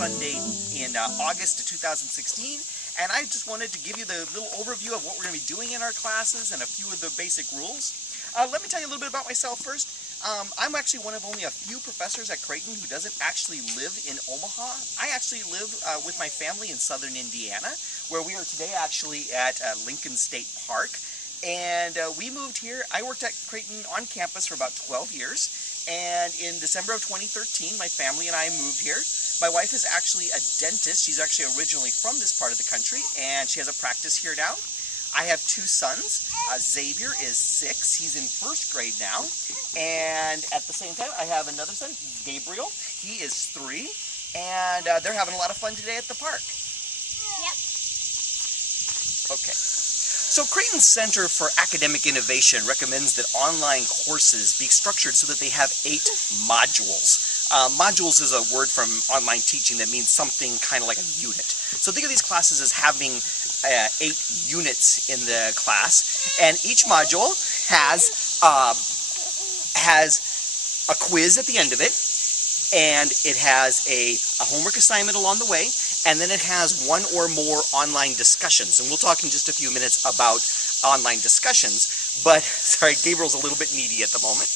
Sunday in August of 2016, and I just wanted to give you the little overview of what we're going to be doing in our classes and a few of the basic rules. Let me tell you a little bit about myself first. I'm actually one of only a few professors at Creighton who doesn't actually live in Omaha. I actually live with my family in southern Indiana, where we are today actually at Lincoln State Park. And we moved here. I worked at Creighton on campus for about 12 years, and in December of 2013 my family and I moved here. My wife is actually a dentist. She's actually originally from this part of the country, and she has a practice here now. I have two sons. Xavier is 6. He's in first grade now. And at the same time, I have another son, Gabriel. He is 3. And they're having a lot of fun today at the park. Yep. Okay. So Creighton Center for Academic Innovation recommends that online courses be structured so that they have 8 modules. Modules is a word from online teaching that means something kind of like a unit. So think of these classes as having 8 units in the class, and each module has a quiz at the end of it, and it has a homework assignment along the way, and then it has one or more online discussions. And we'll talk in just a few minutes about online discussions, but sorry, Gabriel's a little bit needy at the moment.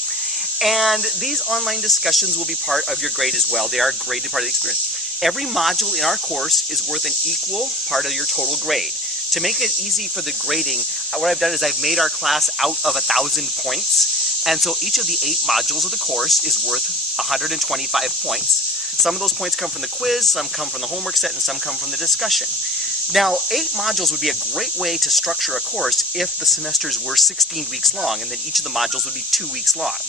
And these online discussions will be part of your grade as well. They are a graded part of the experience. Every module in our course is worth an equal part of your total grade. To make it easy for the grading, what I've done is I've made our class out of 1,000 points. And so each of the 8 modules of the course is worth 125 points. Some of those points come from the quiz, some come from the homework set, and some come from the discussion. Now, 8 modules would be a great way to structure a course if the semesters were 16 weeks long, and then each of the modules would be 2 weeks long.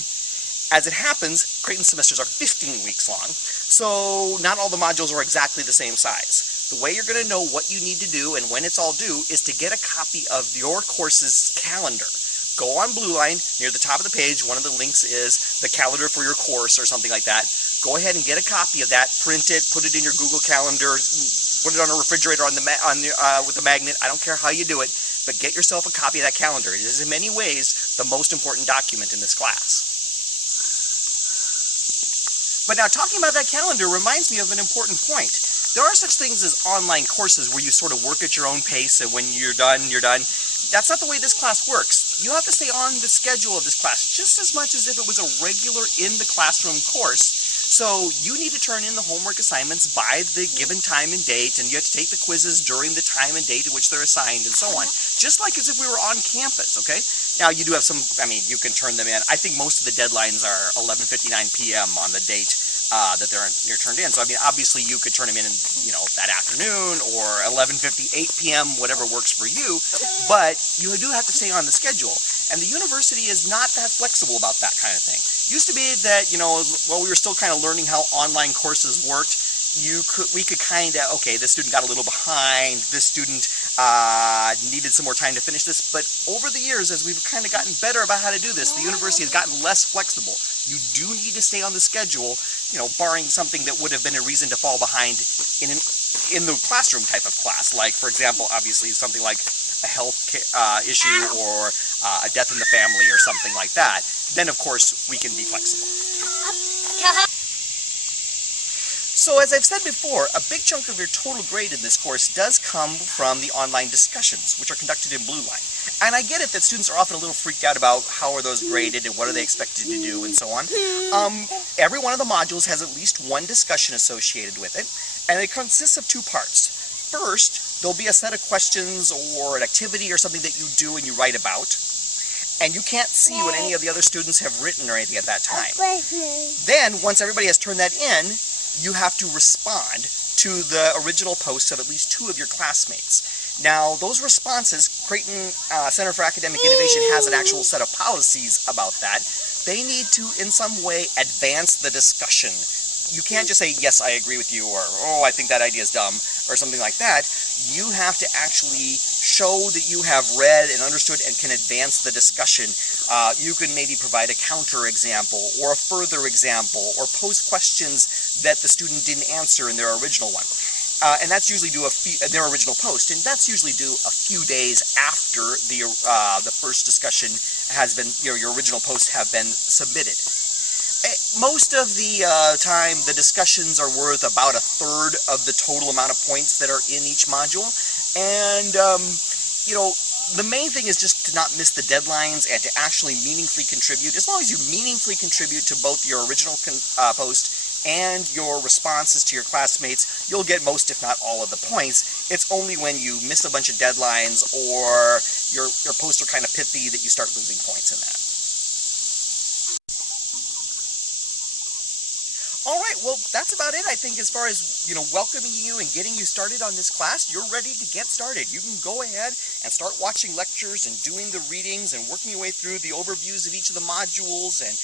As it happens, Creighton semesters are 15 weeks long, so not all the modules are exactly the same size. The way you're going to know what you need to do and when it's all due is to get a copy of your course's calendar. Go on Blue Line, near the top of the page, one of the links is the calendar for your course or something like that. Go ahead and get a copy of that, print it, put it in your Google Calendar, put it on a refrigerator with the magnet. I don't care how you do it, but get yourself a copy of that calendar. It is in many ways the most important document in this class. But now talking about that calendar reminds me of an important point. There are such things as online courses where you sort of work at your own pace, and when you're done, you're done. That's not the way this class works. You have to stay on the schedule of this class just as much as if it was a regular in-the-classroom course. So you need to turn in the homework assignments by the given time and date, and you have to take the quizzes during the time and date in which they're assigned, and so on. Just like as if we were on campus, okay? Now you do have some, you can turn them in. I think most of the deadlines are 11:59 p.m. on the date that they're turned in. So obviously you could turn them in, that afternoon or 11:58 p.m., whatever works for you. But you do have to stay on the schedule. And the university is not that flexible about that kind of thing. Used to be that, while we were still kind of learning how online courses worked, we could kind of, okay, this student got a little behind, this student needed some more time to finish this, but over the years, as we've kind of gotten better about how to do this, the university has gotten less flexible. You do need to stay on the schedule, barring something that would have been a reason to fall behind in the classroom type of class, like, for example, obviously something like a health issue or a death in the family or something like that. Then, of course, we can be flexible. So as I've said before, a big chunk of your total grade in this course does come from the online discussions, which are conducted in Blue Line. And I get it that students are often a little freaked out about how are those graded and what are they expected to do and so on. Every one of the modules has at least one discussion associated with it, and it consists of 2 parts. First, there'll be a set of questions or an activity or something that you do and you write about, and you can't see what any of the other students have written or anything at that time. Then, once everybody has turned that in, you have to respond to the original posts of at least 2 of your classmates. Now, those responses, Creighton Center for Academic Innovation has an actual set of policies about that. They need to, in some way, advance the discussion. You can't just say, yes, I agree with you, or, oh, I think that idea is dumb, or something like that. You have to actually show that you have read and understood and can advance the discussion. You can maybe provide a counter example, or a further example, or pose questions that the student didn't answer in their original one. And that's usually due their original post, and that's usually due a few days after the first discussion has been, your original posts have been submitted. Most of the time, the discussions are worth about a third of the total amount of points that are in each module. And, you know, the main thing is just to not miss the deadlines and to actually meaningfully contribute. As long as you meaningfully contribute to both your original post and your responses to your classmates, you'll get most, if not all, of the points. It's only when you miss a bunch of deadlines or your posts are kind of pithy that you start losing points in that. All right, well, that's about it, I think, as far as, you know, welcoming you and getting you started on this class. You're ready to get started. You can go ahead and start watching lectures and doing the readings and working your way through the overviews of each of the modules and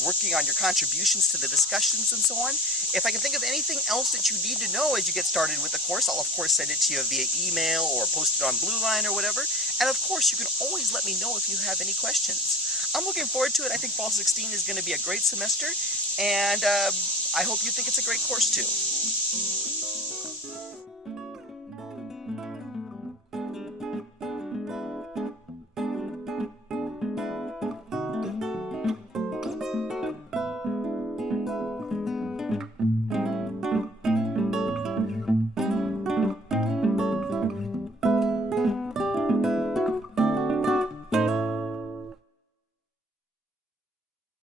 working on your contributions to the discussions and so on. If I can think of anything else that you need to know as you get started with the course, I'll, of course, send it to you via email or post it on Blue Line or whatever. And, of course, you can always let me know if you have any questions. I'm looking forward to it. I think Fall 16 is going to be a great semester. And I hope you think it's a great course too.